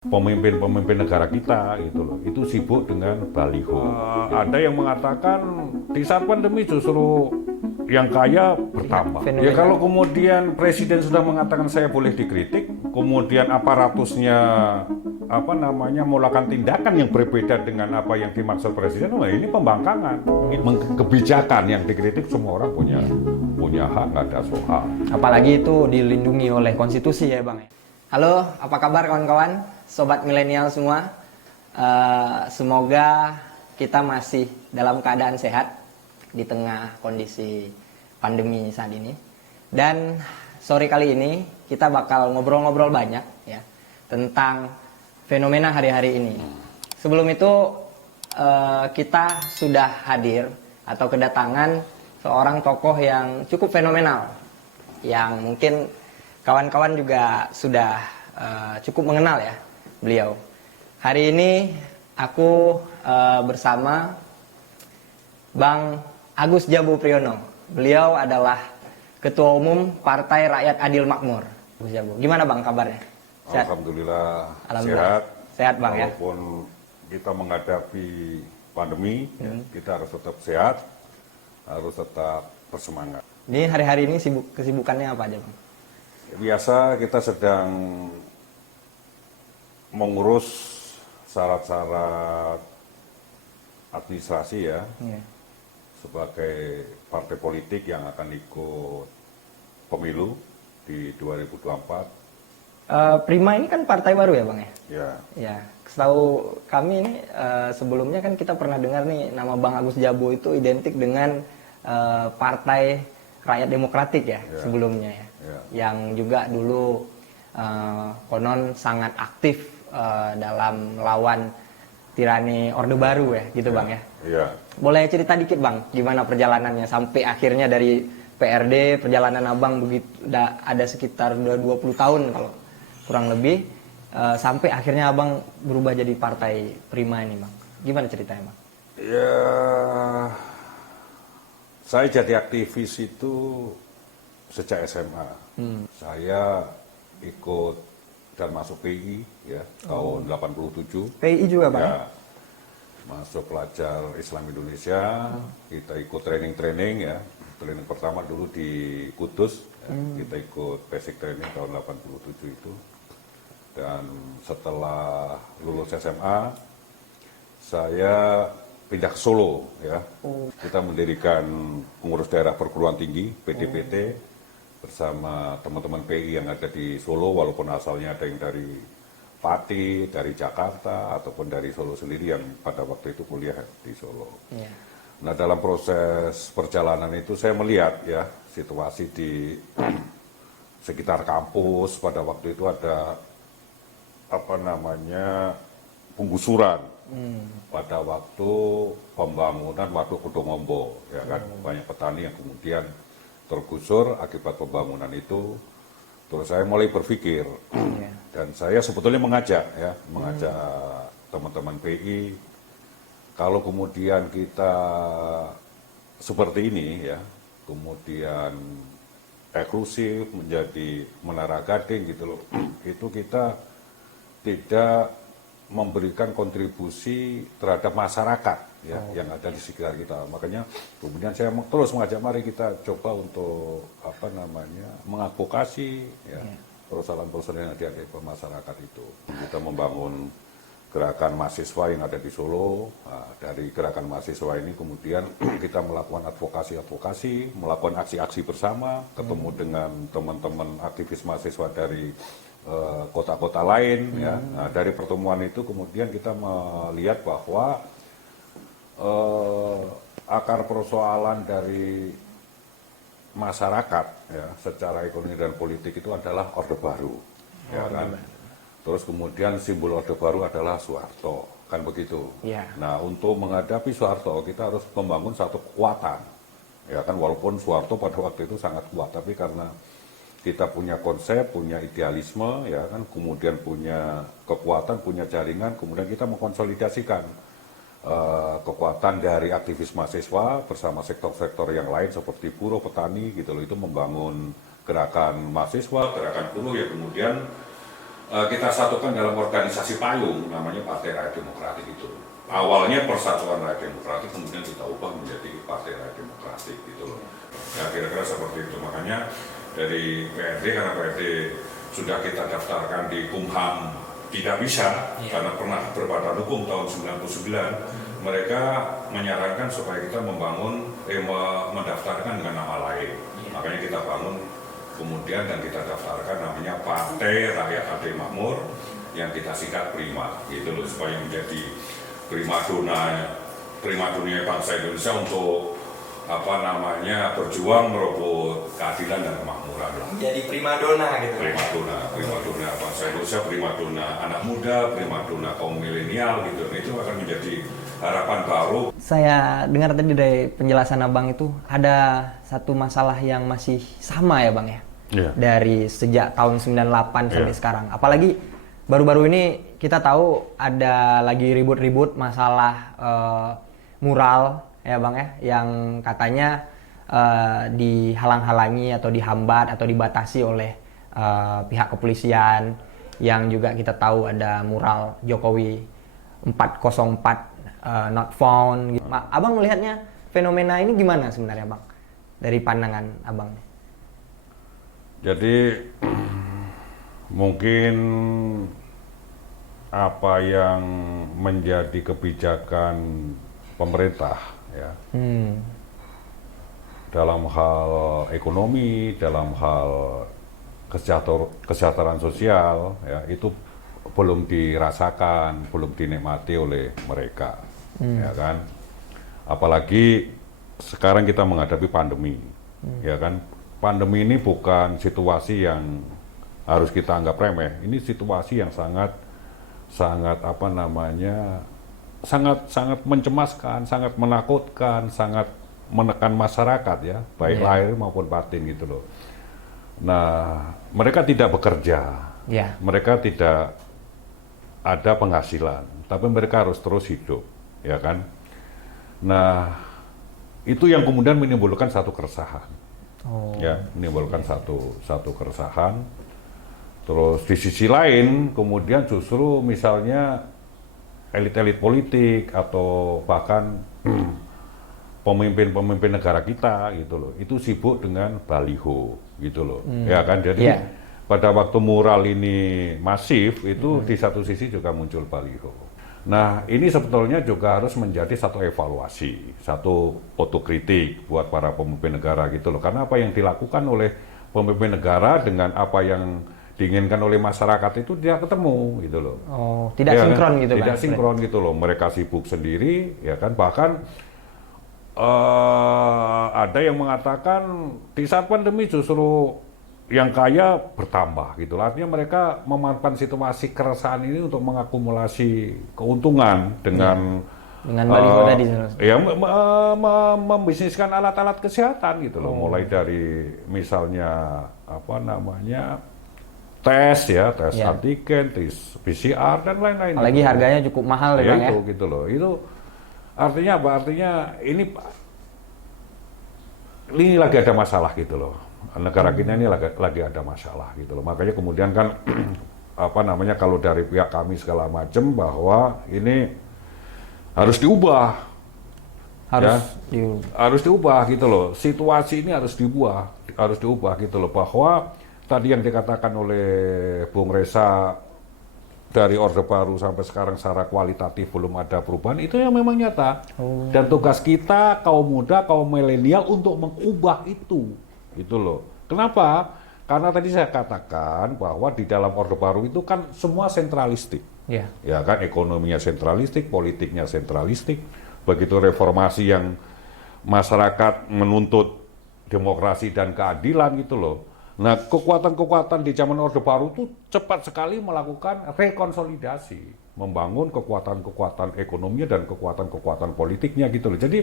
pemimpin-pemimpin negara kita gitu loh, itu sibuk dengan baliho. Ada yang mengatakan di saat pandemi justru yang kaya bertambah. Ya kalau kemudian presiden sudah mengatakan saya boleh dikritik, kemudian aparatusnya melakukan tindakan yang berbeda dengan apa yang dimaksud presiden, wah ini pembangkangan. Kebijakan yang dikritik semua orang punya hak, nggak ada soal. Apalagi itu dilindungi oleh konstitusi ya Bang. Halo, apa kabar kawan-kawan, sobat milenial semua? Semoga kita masih dalam keadaan sehat di tengah kondisi pandemi saat ini. Dan sore kali ini kita bakal ngobrol-ngobrol banyak ya tentang fenomena hari-hari ini. Sebelum itu kita sudah hadir atau kedatangan seorang tokoh yang cukup fenomenal, yang mungkin kawan-kawan juga sudah cukup mengenal ya beliau. Hari ini aku bersama Bang Agus Djabo Priyono. Beliau adalah Ketua Umum Partai Rakyat Adil Makmur. Agus Djabo, gimana Bang kabarnya? Sehat? Alhamdulillah sehat. Sehat Bang ya. Walaupun kita menghadapi pandemi, kita harus tetap sehat, harus tetap bersemangat. Ini hari-hari ini kesibukannya apa aja Bang? Biasa kita sedang mengurus syarat-syarat administrasi ya, sebagai partai politik yang akan ikut pemilu di 2024. Prima ini kan partai baru ya Bang ya? Ya. Ya, setahu kami ini sebelumnya kan kita pernah dengar nih nama Bang Agus Djabo itu identik dengan Partai Rakyat Demokratik ya, sebelumnya ya. Yang juga dulu konon sangat aktif dalam melawan tirani Orde Baru ya, gitu Bang ya. Iya. Boleh cerita dikit Bang, gimana perjalanannya sampai akhirnya dari PRD, perjalanan Abang begitu ada sekitar 20 tahun kalau kurang lebih, sampai akhirnya Abang berubah jadi Partai Prima ini Bang. Gimana ceritanya Bang? Ya, saya jadi aktivis itu sejak SMA. Saya ikut dan masuk PI ya tahun 87. PI juga Bang? Ya, masuk pelajar Islam Indonesia. Kita ikut training-training ya. Training pertama dulu di Kudus. Ya. Kita ikut basic training tahun 87 itu. Dan setelah lulus SMA, saya pindah ke Solo ya. Kita mendirikan pengurus daerah perguruan tinggi PDPT bersama teman-teman PI yang ada di Solo, walaupun asalnya ada yang dari Pati, dari Jakarta ataupun dari Solo sendiri yang pada waktu itu kuliah di Solo. Nah, dalam proses perjalanan itu saya melihat ya situasi di sekitar kampus. Pada waktu itu ada penggusuran pada waktu pembangunan Waduk Kudongombo, ya kan, banyak petani yang kemudian tergusur akibat pembangunan itu. Terus saya mulai berpikir dan saya sebetulnya mengajak teman-teman PI, kalau kemudian kita seperti ini ya, kemudian eksklusif menjadi Menara Gading gitu loh, itu kita tidak memberikan kontribusi terhadap masyarakat ya yang ada di sekitar kita. Makanya kemudian saya terus mengajak, mari kita coba untuk mengadvokasi ya persoalan-persoalan yang ada di masyarakat itu. Kita membangun gerakan mahasiswa yang ada di Solo. Nah, dari gerakan mahasiswa ini kemudian kita melakukan advokasi, melakukan aksi-aksi bersama, ketemu dengan teman-teman aktivis mahasiswa dari kota-kota lain ya. Nah, dari pertemuan itu kemudian kita melihat bahwa akar persoalan dari masyarakat ya secara ekonomi dan politik itu adalah Orde Baru, ya kan. Terus kemudian simbol Orde Baru adalah Soeharto, kan begitu. Nah, untuk menghadapi Soeharto kita harus membangun satu kekuatan, ya kan. Walaupun Soeharto pada waktu itu sangat kuat, tapi karena kita punya konsep, punya idealisme, ya kan, kemudian punya kekuatan, punya jaringan, kemudian kita mengkonsolidasikan kekuatan dari aktivis mahasiswa bersama sektor-sektor yang lain seperti buruh, petani, gitu loh, itu membangun gerakan mahasiswa, gerakan buruh, ya kemudian kita satukan dalam organisasi payung namanya Partai Rakyat Demokratik itu. Awalnya Persatuan Rakyat Demokratik, kemudian kita ubah menjadi Partai Rakyat Demokratik gitu loh. Ya kira-kira seperti itu. Makanya dari PRD, karena PRD sudah kita daftarkan di Kumham tidak bisa karena pernah berbadan hukum tahun 99, mereka menyarankan supaya kita mendaftarkan dengan nama lain. Makanya kita bangun kemudian dan kita daftarkan namanya Partai Rakyat Adil Makmur yang kita singkat Prima gitu loh, supaya menjadi primadona bangsa Indonesia untuk berjuang merebut keadilan dan kemakmuran lah. Jadi primadona gitu. Primadona bangsa Indonesia, primadona anak muda, primadona kaum milenial gitu. Itu akan menjadi harapan baru. Saya dengar tadi dari penjelasan Abang itu ada satu masalah yang masih sama ya Bang ya. Yeah. Dari sejak tahun 98 sampai sekarang. Apalagi baru-baru ini kita tahu ada lagi ribut-ribut masalah mural ya Bang ya, yang katanya dihalang-halangi atau dihambat atau dibatasi oleh pihak kepolisian, yang juga kita tahu ada mural Jokowi 404 not found gitu. Abang melihatnya fenomena ini gimana sebenarnya Bang, dari pandangan Abang? Jadi mungkin apa yang menjadi kebijakan pemerintah ya, dalam hal ekonomi, dalam hal kesejahteraan sosial ya, itu belum dirasakan, belum dinikmati oleh mereka, ya kan. Apalagi sekarang kita menghadapi pandemi, ya kan. Pandemi ini bukan situasi yang harus kita anggap remeh. Ini situasi yang sangat sangat mencemaskan, sangat menakutkan, sangat menekan masyarakat ya, baik lahir maupun batin gitu loh. Nah, mereka tidak bekerja, mereka tidak ada penghasilan, tapi mereka harus terus hidup, ya kan? Nah, itu yang kemudian menimbulkan satu keresahan, menimbulkan satu keresahan. Terus di sisi lain, kemudian justru misalnya elit-elit politik atau bahkan pemimpin-pemimpin negara kita gitu loh, itu sibuk dengan baliho gitu loh, ya kan. Jadi pada waktu mural ini masif itu di satu sisi juga muncul baliho. Nah ini sebetulnya juga harus menjadi satu evaluasi, satu otokritik buat para pemimpin negara gitu loh, karena apa yang dilakukan oleh pemimpin negara dengan apa yang diinginkan oleh masyarakat itu tidak ketemu gitu loh. Oh, tidak ya, sinkron gitu kan? Tidak sinkron gitu loh. Mereka sibuk sendiri, ya kan. Bahkan ada yang mengatakan di saat pandemi justru yang kaya bertambah gitu. Artinya mereka memanfaatkan situasi keresahan ini untuk mengakumulasi keuntungan dengan baliho tadi. Ya, membisniskan alat-alat kesehatan gitu loh. Mulai dari misalnya tes antigen, tes PCR dan lain-lain. Apalagi harganya cukup mahal ya Bang ya. Gitu loh. Itu artinya apa? Artinya ini lagi ada masalah gitu loh. Negara kita ini lagi ada masalah gitu loh. Makanya kemudian kan kalau dari pihak kami segala macam bahwa ini harus diubah. Harus diubah gitu loh. Situasi ini harus diubah gitu loh, bahwa tadi yang dikatakan oleh Bung Reza, dari Orde Baru sampai sekarang secara kualitatif belum ada perubahan, itu yang memang nyata. Dan tugas kita kaum muda, kaum milenial untuk mengubah itu, gitu loh. Kenapa? Karena tadi saya katakan bahwa di dalam Orde Baru itu kan semua sentralistik, ya kan, ekonominya sentralistik, politiknya sentralistik. Begitu reformasi yang masyarakat menuntut demokrasi dan keadilan gitu loh. Nah, kekuatan-kekuatan di zaman Orde Baru itu cepat sekali melakukan rekonsolidasi, membangun kekuatan-kekuatan ekonominya dan kekuatan-kekuatan politiknya gitu loh. Jadi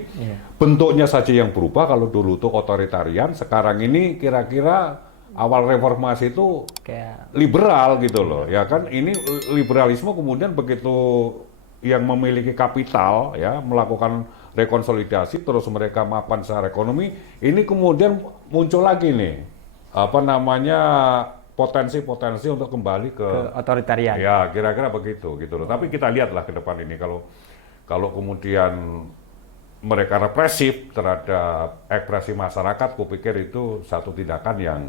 bentuknya saja yang berubah. Kalau dulu itu otoritarian, sekarang ini kira-kira awal reformasi itu kayak liberal gitu loh. Ya kan, ini liberalisme kemudian begitu yang memiliki kapital ya melakukan rekonsolidasi, terus mereka mapan secara ekonomi, ini kemudian muncul lagi nih potensi-potensi untuk kembali ke otoritarian. ya kira-kira begitu gitu loh. Tapi kita lihatlah ke depan ini kalau kemudian mereka represif terhadap ekspresi masyarakat, kupikir itu satu tindakan yang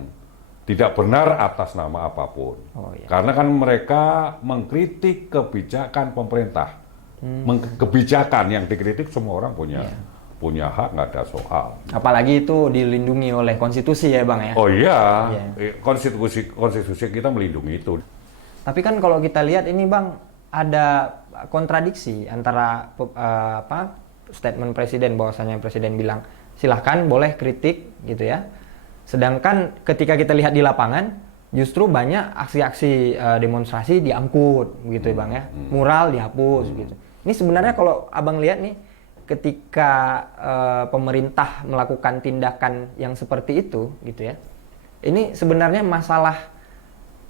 tidak benar atas nama apapun. Oh, iya. Karena kan mereka mengkritik kebijakan pemerintah. Kebijakan yang dikritik semua orang punya hak, nggak ada soal. Apalagi itu dilindungi oleh konstitusi ya Bang ya. Oh iya, Iya. konstitusi kita melindungi itu. Tapi kan kalau kita lihat ini Bang, ada kontradiksi antara statement presiden, bahwasanya presiden bilang silahkan boleh kritik gitu ya. Sedangkan ketika kita lihat di lapangan justru banyak aksi-aksi demonstrasi diangkut gitu ya Bang ya. Mural dihapus gitu. Ini sebenarnya kalau Abang lihat nih, ketika pemerintah melakukan tindakan yang seperti itu gitu ya. Ini sebenarnya masalah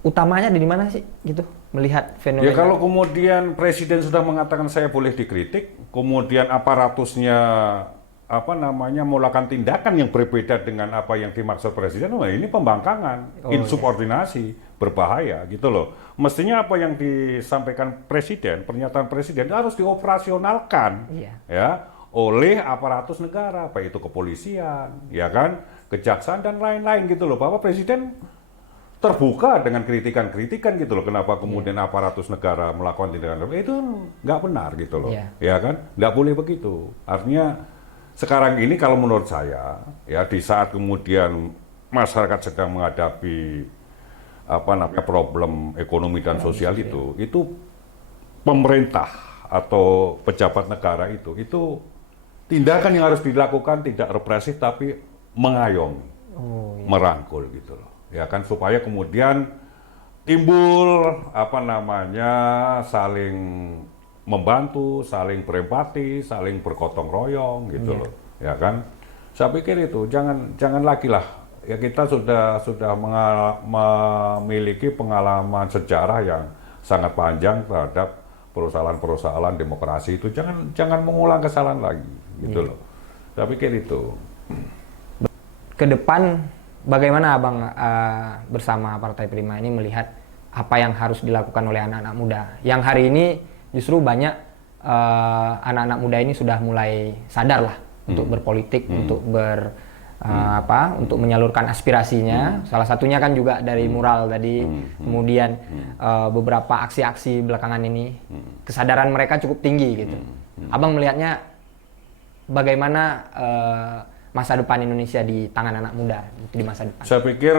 utamanya di mana sih gitu, melihat fenomena. Ya kalau kemudian presiden sudah mengatakan saya boleh dikritik, kemudian aparatusnya melakukan tindakan yang berbeda dengan apa yang dimaksud presiden, wah ini pembangkangan, insubordinasi, berbahaya gitu loh. Mestinya apa yang disampaikan presiden, pernyataan presiden harus dioperasionalkan ya oleh aparatus negara, baik itu kepolisian, ya kan, kejaksaan dan lain-lain gitu loh. Bahwa presiden terbuka dengan kritikan-kritikan gitu loh. Kenapa kemudian aparatus negara melakukan tindakan itu nggak benar gitu loh, ya kan? Nggak boleh begitu. Artinya sekarang ini kalau menurut saya, ya di saat kemudian masyarakat sedang menghadapi problem ekonomi dan sosial itu pemerintah atau pejabat negara itu tindakan yang harus dilakukan tidak represif tapi mengayomi, merangkul gitu loh. Ya kan, supaya kemudian timbul saling membantu, saling berempati, saling bergotong royong gitu loh. Ya kan? Saya pikir itu jangan lagi lah. Ya kita sudah memiliki pengalaman sejarah yang sangat panjang terhadap persoalan-persoalan demokrasi itu. Jangan mengulang kesalahan lagi gitu loh. Saya pikir itu. Ke depan bagaimana Abang bersama Partai Prima ini melihat apa yang harus dilakukan oleh anak-anak muda? Yang hari ini justru banyak anak-anak muda ini sudah mulai sadar lah untuk berpolitik, untuk untuk menyalurkan aspirasinya. Salah satunya kan juga dari mural tadi, kemudian beberapa aksi-aksi belakangan ini, kesadaran mereka cukup tinggi gitu. Abang melihatnya bagaimana masa depan Indonesia di tangan anak muda di masa depan? Saya pikir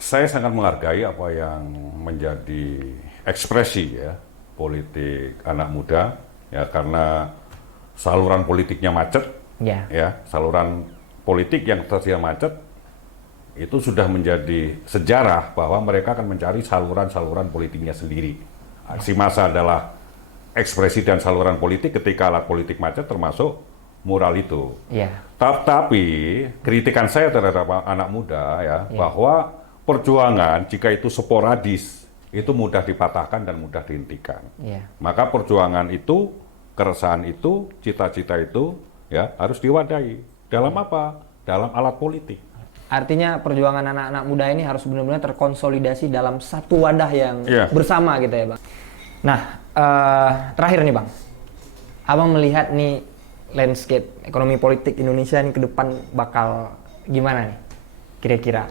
saya sangat menghargai apa yang menjadi ekspresi ya politik anak muda ya, karena saluran politiknya macet ya saluran politik yang tersedia macet itu sudah menjadi sejarah bahwa mereka akan mencari saluran-saluran politiknya sendiri. Aksi massa adalah ekspresi dan saluran politik ketika alat politik macet, termasuk mural itu. Tapi kritikan saya terhadap anak muda ya bahwa perjuangan jika itu sporadis itu mudah dipatahkan dan mudah dihentikan. Maka perjuangan itu, keresahan itu, cita-cita itu ya harus diwadahi. Dalam apa? Dalam alat politik. Artinya perjuangan anak-anak muda ini harus benar-benar terkonsolidasi dalam satu wadah yang bersama gitu ya Bang. Nah, terakhir nih Bang, Abang melihat nih landscape ekonomi politik Indonesia ini ke depan bakal gimana nih? Kira-kira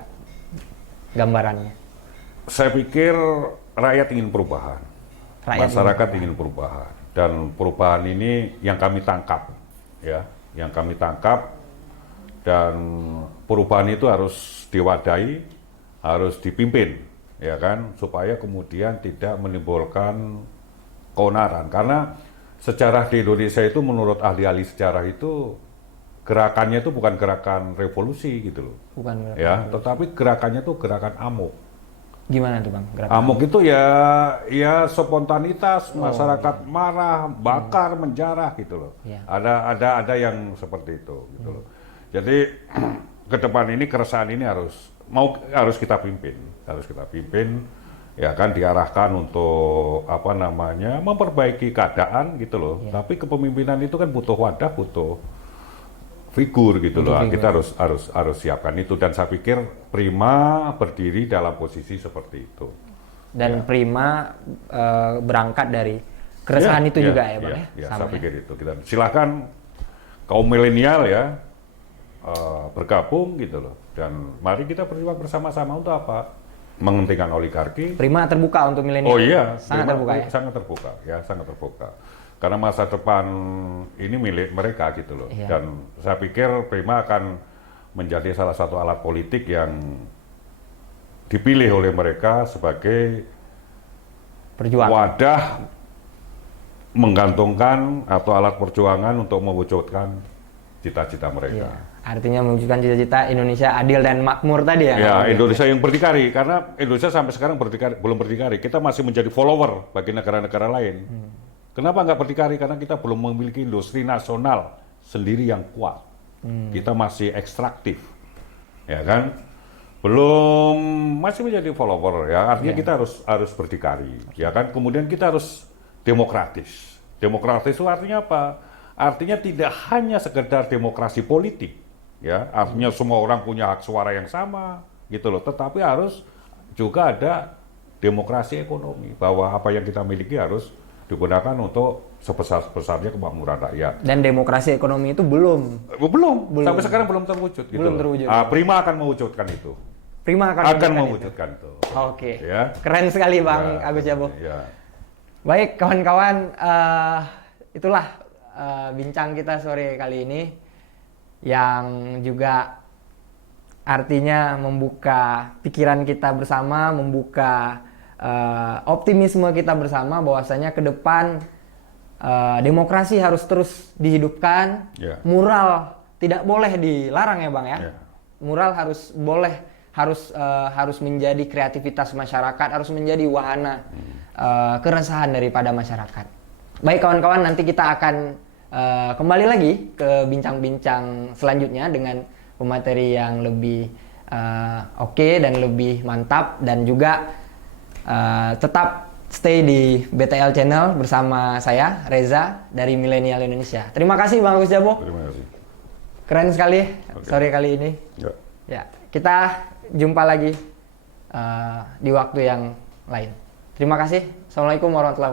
gambarannya. Saya pikir rakyat ingin perubahan. Masyarakat ingin perubahan. Dan perubahan ini yang kami tangkap ya, yang kami tangkap. Dan perubahan itu harus diwadahi, harus dipimpin, ya kan, supaya kemudian tidak menimbulkan keonaran. Karena sejarah di Indonesia itu menurut ahli-ahli sejarah itu gerakannya itu bukan gerakan revolusi gitu loh, ya, tetapi gerakannya itu gerakan amok. Gimana tuh Bang? Amok itu ya spontanitas, masyarakat marah, bakar, menjarah gitu loh. Ada yang seperti itu gitu loh. Jadi ke depan ini keresahan ini harus kita pimpin, ya kan, diarahkan untuk memperbaiki keadaan gitu loh. Tapi kepemimpinan itu kan butuh wadah, butuh figur gitu loh. Untuk figur. Kita harus siapkan itu, dan saya pikir Prima berdiri dalam posisi seperti itu. Dan Prima berangkat dari keresahan itu juga ya Bang ya? Ya, Sama saya ya? pikir itu. Kita silakan kaum milenial ya bergabung gitu loh, dan mari kita berjuang bersama-sama untuk apa? Menghentikan oligarki. Prima terbuka untuk milenial. Oh iya, Sangat terbuka ya? sangat terbuka, ya sangat terbuka. Karena masa depan ini milik mereka gitu loh. Iya. Dan saya pikir Prima akan menjadi salah satu alat politik yang dipilih oleh mereka sebagai Perjuangan. wadah menggantungkan atau alat perjuangan untuk mewujudkan cita-cita mereka. Iya. Artinya mewujudkan cita-cita Indonesia adil dan makmur tadi ya? Ya, Bang? Indonesia yang berdikari, karena Indonesia sampai sekarang belum berdikari. Kita masih menjadi follower bagi negara-negara lain. Kenapa nggak berdikari? Karena kita belum memiliki industri nasional sendiri yang kuat. Kita masih ekstraktif, ya kan? Belum, masih menjadi follower, ya. Artinya kita harus berdikari, ya kan? Kemudian kita harus demokratis. Demokratis itu artinya apa? Artinya tidak hanya sekedar demokrasi politik, ya. Artinya semua orang punya hak suara yang sama, gitu loh. Tetapi harus juga ada demokrasi ekonomi, bahwa apa yang kita miliki harus digunakan untuk sebesar-besarnya kemakmuran rakyat. Dan demokrasi ekonomi itu belum. Belum. Sampai sekarang belum terwujud. Gitu Belum terwujud. Prima akan mewujudkan itu. Prima akan Mewujudkan itu. Oke. Ya. Keren sekali Bang Ya, Agus Jabo. ya. Baik kawan-kawan, itulah bincang kita sore kali ini yang juga artinya membuka pikiran kita bersama, membuka optimisme kita bersama bahwasanya ke depan demokrasi harus terus dihidupkan, Ya. moral tidak boleh dilarang ya Bang ya. Ya. Moral harus menjadi kreativitas masyarakat, harus menjadi wahana keresahan daripada masyarakat. Baik kawan-kawan, nanti kita akan kembali lagi ke bincang-bincang selanjutnya dengan pemateri yang lebih oke dan lebih mantap, dan juga tetap stay di BTL Channel bersama saya Reza dari Milenial Indonesia. Terima kasih Bang Agus Jabo. Terima kasih. Keren sekali Oke. sore kali ini. Ya. Ya, kita jumpa lagi di waktu yang lain. Terima kasih. Assalamualaikum warahmatullahi wabarakatuh.